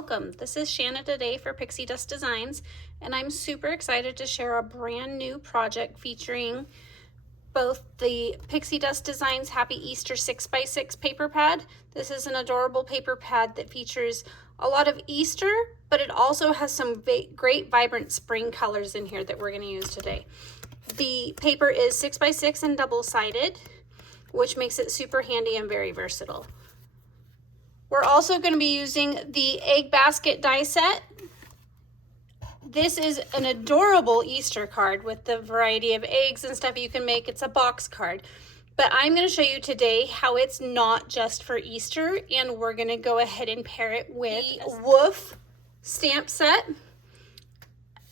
welcome. This is Shanna today for Pixi Dust Designs, and I'm super excited to share a brand new project featuring both the Pixi Dust Designs Happy Easter 6x6 paper pad. This is an adorable paper pad that features a lot of Easter, but it also has some great vibrant spring colors in here that we're going to use today. The paper is 6x6 and double-sided, which makes it super handy and very versatile. We're also going to be using the egg basket die set. This is an adorable Easter card with the variety of eggs and stuff you can make. It's a box card. But I'm going to show you today how it's not just for Easter, and we're going to go ahead and pair it with the Woof stamp set.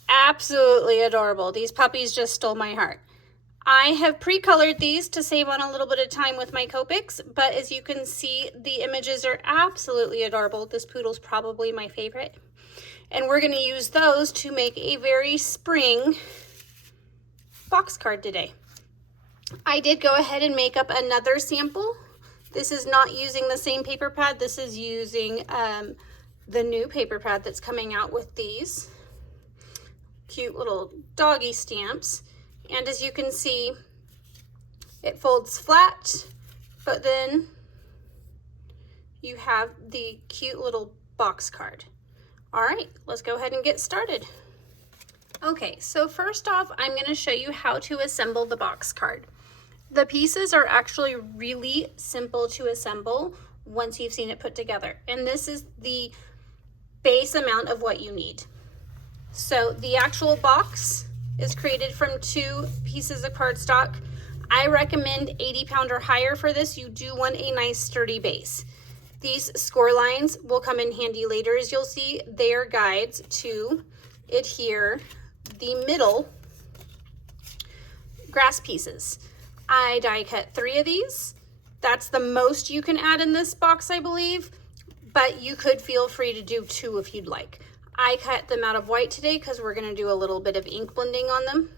Absolutely adorable. These puppies just stole my heart. I have pre-colored these to save on a little bit of time with my Copics, but as you can see, the images are absolutely adorable. This poodle's probably my favorite. And we're going to use those to make a very spring box card today. I did go ahead and make up another sample. This is not using the same paper pad. This is using the new paper pad that's coming out with these cute little doggy stamps. And as you can see, it folds flat, but then you have the cute little box card. All right, let's go ahead and get started. Okay, so first off, I'm going to show you how to assemble the box card. The pieces are actually really simple to assemble once you've seen it put together. And this is the base amount of what you need. So the actual box is created from 2 pieces of cardstock. I recommend 80 pound or higher for this. You do want a nice sturdy base. These score lines will come in handy later, as you'll see. They are guides to adhere the middle grass pieces. I die cut 3 of these. That's the most you can add in this box, I believe, but you could feel free to do 2 if you'd like. I cut them out of white today because we're going to do a little bit of ink blending on them.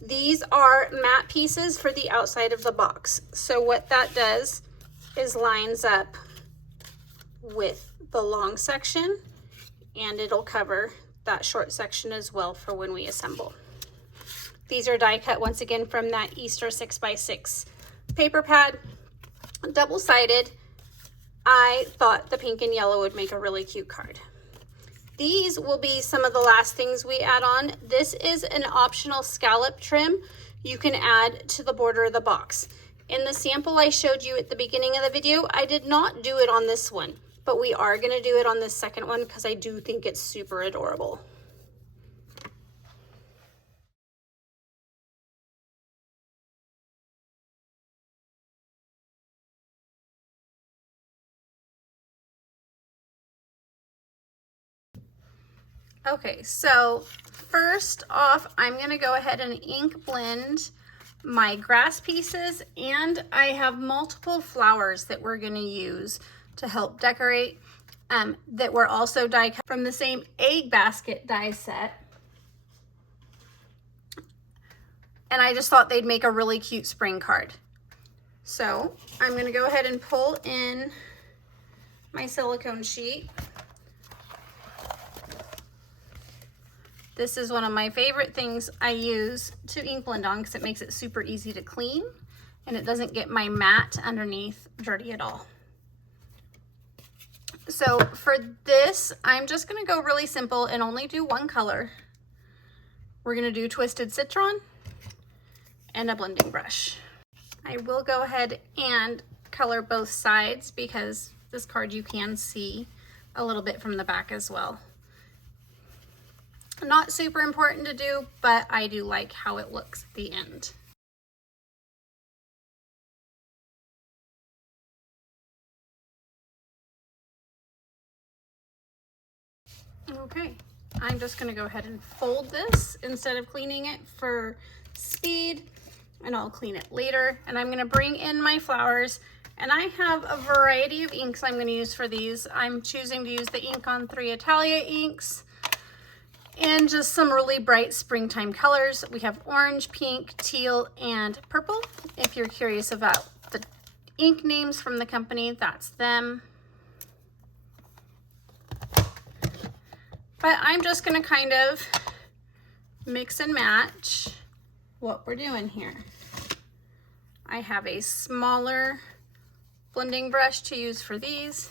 These are matte pieces for the outside of the box. So what that does is lines up with the long section, and it'll cover that short section as well for when we assemble. These are die cut once again from that Easter 6x6 paper pad, double-sided. I thought the pink and yellow would make a really cute card. These will be some of the last things we add on. This is an optional scallop trim you can add to the border of the box. In the sample I showed you at the beginning of the video, I did not do it on this one, but we are going to do it on this second one because I do think it's super adorable. Okay, so first off, I'm going to go ahead and ink blend my grass pieces, and I have multiple flowers that we're going to use to help decorate that were also die cut from the same egg basket die set. And I just thought they'd make a really cute spring card. So I'm going to go ahead and pull in my silicone sheet. This is one of my favorite things I use to ink blend on because it makes it super easy to clean and it doesn't get my mat underneath dirty at all. So for this, I'm just going to go really simple and only do one color. We're going to do Twisted Citron and a blending brush. I will go ahead and color both sides because this card you can see a little bit from the back as well. Not super important to do, but I do like how it looks at the end. Okay, I'm just going to go ahead and fold this instead of cleaning it for speed, and I'll clean it later. And I'm going to bring in my flowers, and I have a variety of inks I'm going to use for these. I'm choosing to use the Ink on 3 Italia inks and just some really bright springtime colors. We have orange, pink, teal, and purple. If you're curious about the ink names from the company, that's them. But I'm just gonna kind of mix and match what we're doing here. I have a smaller blending brush to use for these.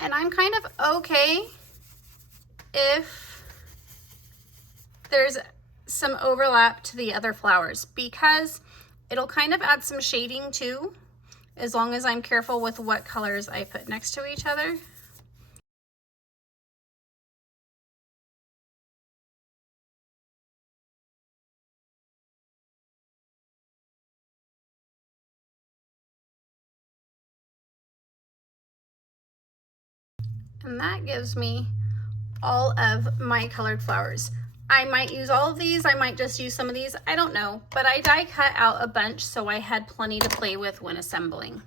And I'm kind of okay if there's some overlap to the other flowers, because it'll kind of add some shading too, as long as I'm careful with what colors I put next to each other. And that gives me all of my colored flowers. I might use all of these, I might just use some of these, I don't know, but I die cut out a bunch so I had plenty to play with when assembling.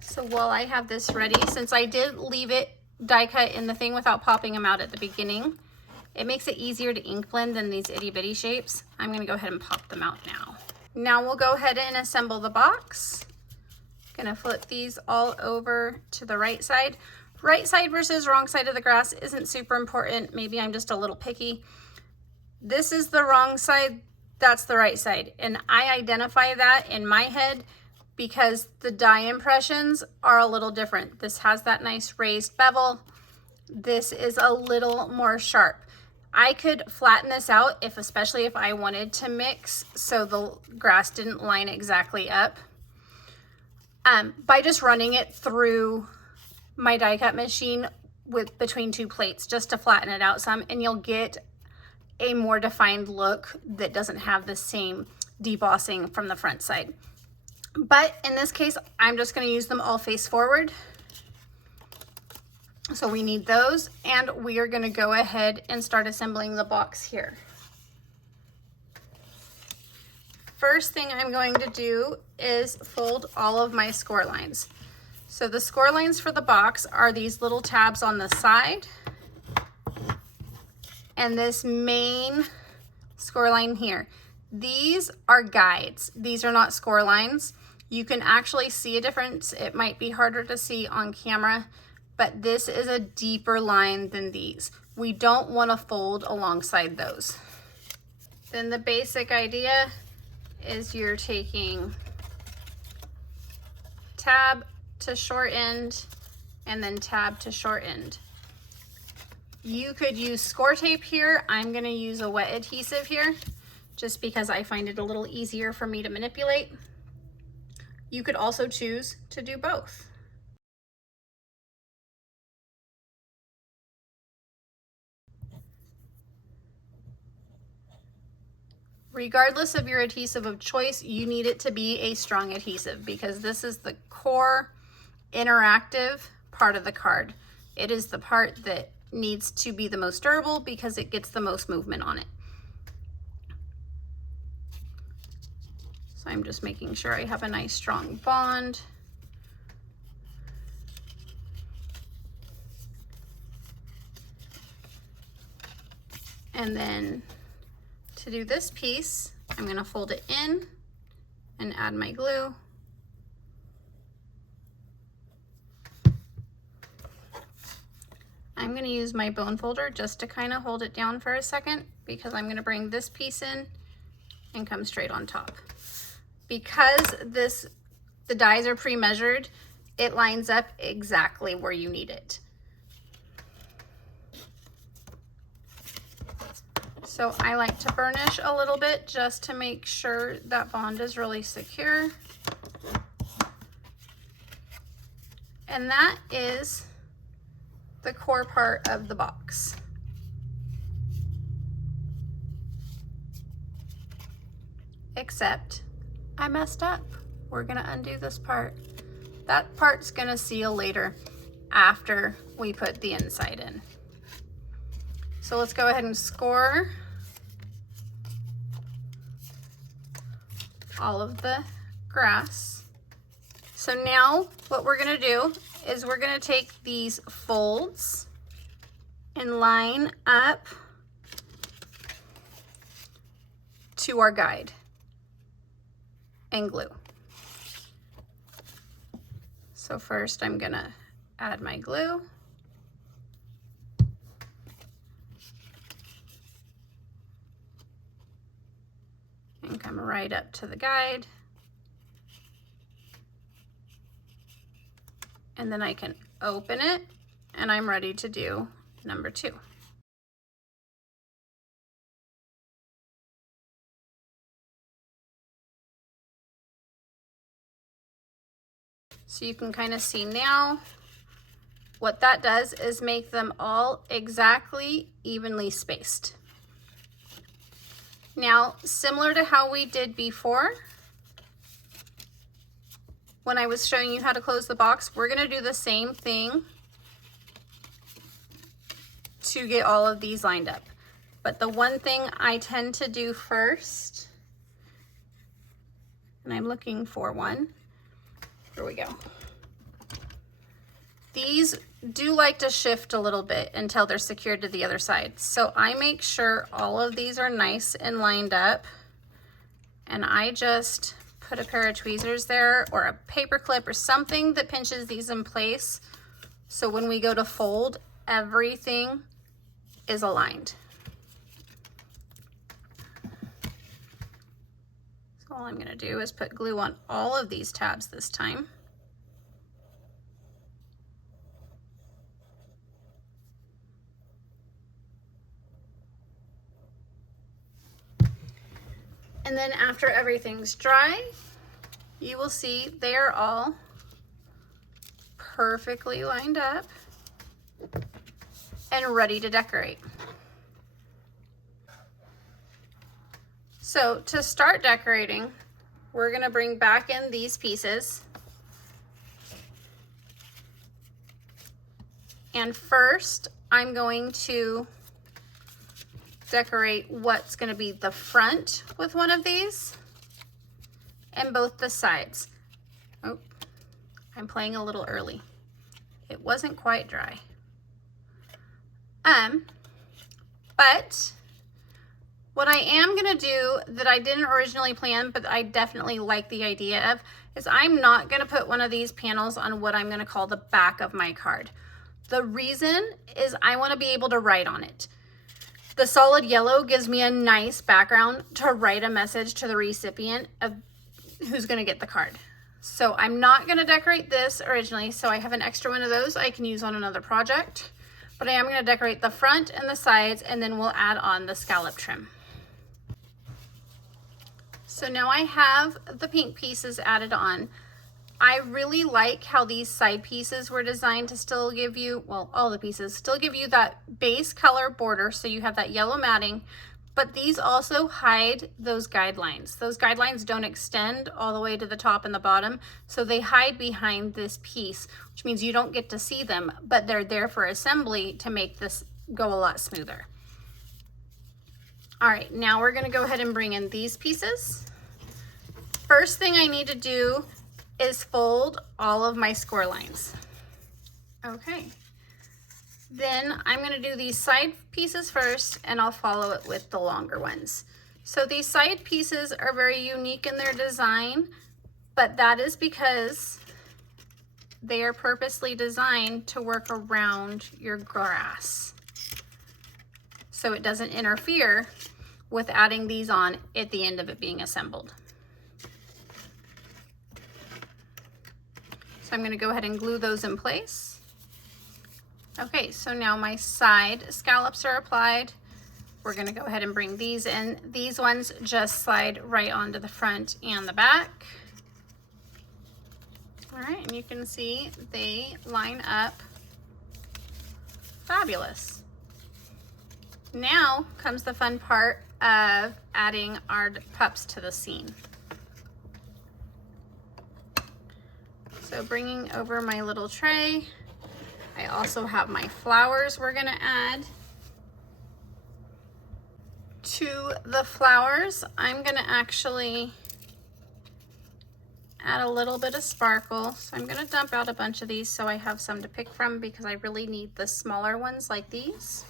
So while I have this ready, since I did leave it die cut in the thing without popping them out at the beginning, it makes it easier to ink blend than these itty bitty shapes. I'm gonna go ahead and pop them out now. Now we'll go ahead and assemble the box. Gonna flip these all over to the right side. Right side versus wrong side of the grass isn't super important. Maybe I'm just a little picky. This is the wrong side, that's the right side. And I identify that in my head because the die impressions are a little different. This has that nice raised bevel. This is a little more sharp. I could flatten this out, especially if I wanted to mix so the grass didn't line exactly up, by just running it through my die cut machine with between two plates just to flatten it out some, and you'll get a more defined look that doesn't have the same debossing from the front side. But in this case, I'm just going to use them all face forward. So we need those, and we are going to go ahead and start assembling the box here. First thing I'm going to do is fold all of my score lines. So the score lines for the box are these little tabs on the side, and this main score line here. These are guides. These are not score lines. You can actually see a difference. It might be harder to see on camera, but this is a deeper line than these. We don't want to fold alongside those. Then the basic idea is you're taking tab to short end and then tab to short end. You could use score tape here. I'm going to use a wet adhesive here just because I find it a little easier for me to manipulate. You could also choose to do both. Regardless of your adhesive of choice, you need it to be a strong adhesive because this is the core interactive part of the card. It is the part that needs to be the most durable because it gets the most movement on it. So I'm just making sure I have a nice strong bond. And then to do this piece, I'm going to fold it in and add my glue. I'm going to use my bone folder just to kind of hold it down for a second because I'm going to bring this piece in and come straight on top. Because the dies are pre-measured, it lines up exactly where you need it. So I like to burnish a little bit just to make sure that bond is really secure. And that is the core part of the box. Except I messed up. We're gonna undo this part. That part's gonna seal later after we put the inside in. So let's go ahead and score all of the grass. So now what we're gonna do is we're gonna take these folds and line up to our guide and glue. So first I'm gonna add my glue. And come right up to the guide. And then I can open it and I'm ready to do number 2. So you can kind of see now what that does is make them all exactly evenly spaced. Now, similar to how we did before, when I was showing you how to close the box, we're going to do the same thing to get all of these lined up. But the one thing I tend to do first, and I'm looking for one, here we go. These do like to shift a little bit until they're secured to the other side. So I make sure all of these are nice and lined up, and I just put a pair of tweezers there or a paper clip or something that pinches these in place. So when we go to fold, everything is aligned. So all I'm gonna do is put glue on all of these tabs this time. And then after everything's dry, you will see they are all perfectly lined up and ready to decorate. So to start decorating, we're gonna bring back in these pieces. And first, I'm going to decorate what's going to be the front with one of these and both the sides. Oh, I'm playing a little early. It wasn't quite dry. But what I am going to do that I didn't originally plan, but I definitely like the idea of, is I'm not going to put one of these panels on what I'm going to call the back of my card. The reason is I want to be able to write on it. The solid yellow gives me a nice background to write a message to the recipient of who's going to get the card. So I'm not going to decorate this originally, so I have an extra one of those I can use on another project. But I am going to decorate the front and the sides, and then we'll add on the scallop trim. So now I have the pink pieces added on. I really like how these side pieces were designed to still give you, well, all the pieces still give you that base color border, so you have that yellow matting, but these also hide those guidelines. Those guidelines don't extend all the way to the top and the bottom, so they hide behind this piece, which means you don't get to see them, but they're there for assembly to make this go a lot smoother. All right, now we're gonna go ahead and bring in these pieces. First thing I need to do is fold all of my score lines. Okay. Then I'm going to do these side pieces first, and I'll follow it with the longer ones. So these side pieces are very unique in their design, but that is because they are purposely designed to work around your grass. So it doesn't interfere with adding these on at the end of it being assembled. So I'm going to go ahead and glue those in place. Okay, so now my side scallops are applied. We're going to go ahead and bring these in. These ones just slide right onto the front and the back. All right, and you can see they line up fabulous. Now comes the fun part of adding our pups to the scene. So bringing over my little tray, I also have my flowers we're gonna add. To the flowers, I'm gonna actually add a little bit of sparkle. So I'm gonna dump out a bunch of these so I have some to pick from, because I really need the smaller ones like these.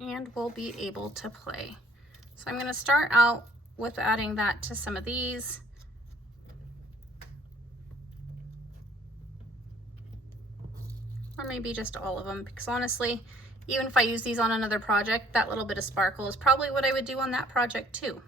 And we'll be able to play. So I'm going to start out with adding that to some of these. Or maybe just all of them, because honestly, even if I use these on another project, that little bit of sparkle is probably what I would do on that project too.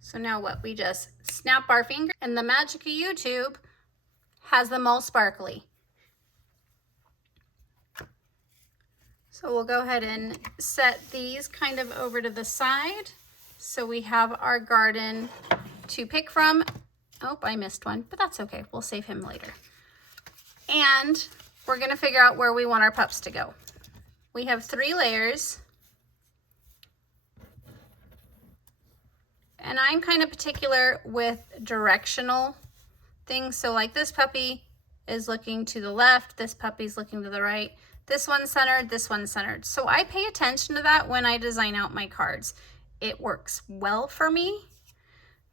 So now what? We just snap our finger and the magic of YouTube has them all sparkly. So we'll go ahead and set these kind of over to the side. So we have our garden to pick from. Oh, I missed one, but that's okay. We'll save him later. And we're gonna figure out where we want our pups to go. We have 3 layers. And I'm kind of particular with directional things. So like this puppy is looking to the left, this puppy's looking to the right, this one's centered, this one's centered. So I pay attention to that when I design out my cards. It works well for me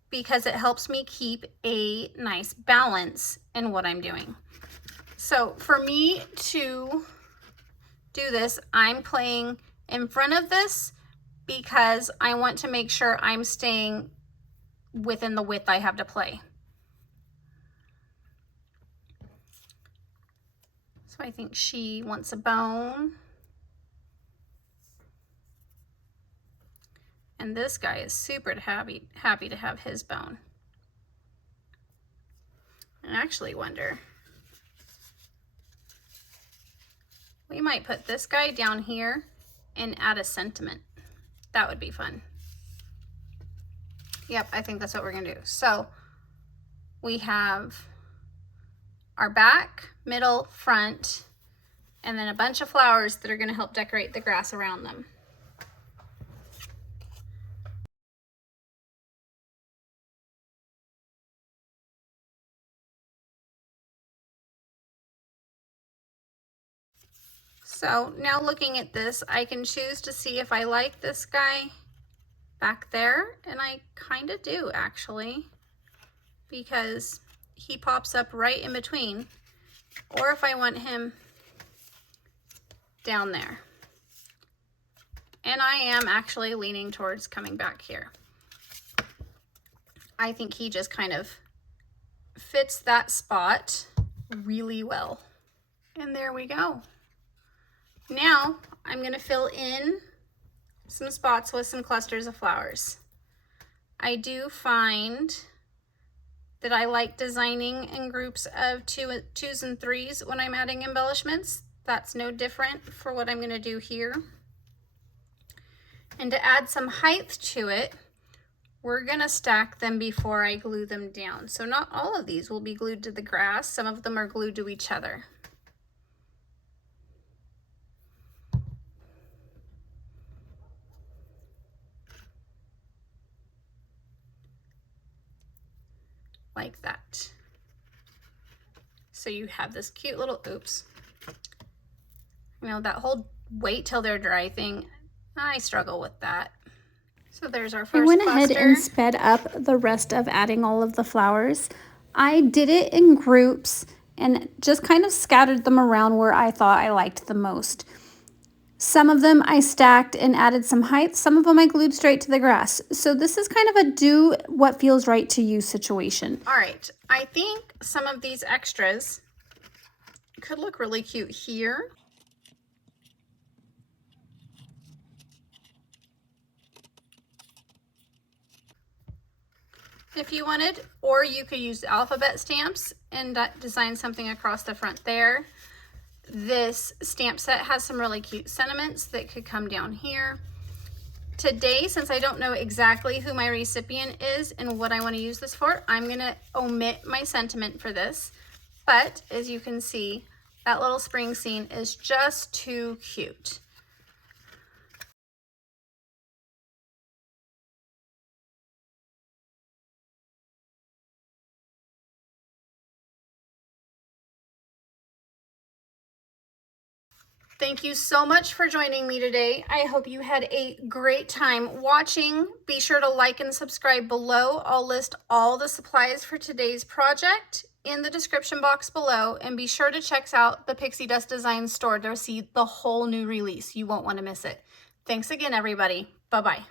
because it helps me keep a nice balance in what I'm doing. So for me to do this, I'm playing in front of this because I want to make sure I'm staying within the width I have to play. So I think she wants a bone. And this guy is super happy to have his bone. I actually wonder, we might put this guy down here and add a sentiment. That would be fun. Yep, I think that's what we're gonna do. So we have our back, middle, front, and then a bunch of flowers that are gonna help decorate the grass around them. So now looking at this, I can choose to see if I like this guy back there, and I kind of do actually, because he pops up right in between, or if I want him down there. And I am actually leaning towards coming back here. I think he just kind of fits that spot really well. And there we go. Now I'm going to fill in some spots with some clusters of flowers. I do find that I like designing in groups of 2s and 3s when I'm adding embellishments. That's no different for what I'm going to do here. And to add some height to it, we're going to stack them before I glue them down. So not all of these will be glued to the grass. Some of them are glued to each other. Like that. So you have this cute little, oops. You know, that whole wait till they're dry thing, I struggle with that. So there's our first cluster. I went ahead and sped up the rest of adding all of the flowers. I did it in groups and just kind of scattered them around where I thought I liked the most. Some of them I stacked and added some height. Some of them I glued straight to the grass. So this is kind of a do what feels right to you situation. All right, I think some of these extras could look really cute here. If you wanted, or you could use alphabet stamps and design something across the front there. This stamp set has some really cute sentiments that could come down here. Today, since I don't know exactly who my recipient is and what I want to use this for, I'm going to omit my sentiment for this. But as you can see, that little spring scene is just too cute. Thank you so much for joining me today. I hope you had a great time watching. Be sure to like and subscribe below. I'll list all the supplies for today's project in the description box below, and be sure to check out the Pixi Dust Designs store to see the whole new release. You won't want to miss it. Thanks again, everybody. Bye-bye.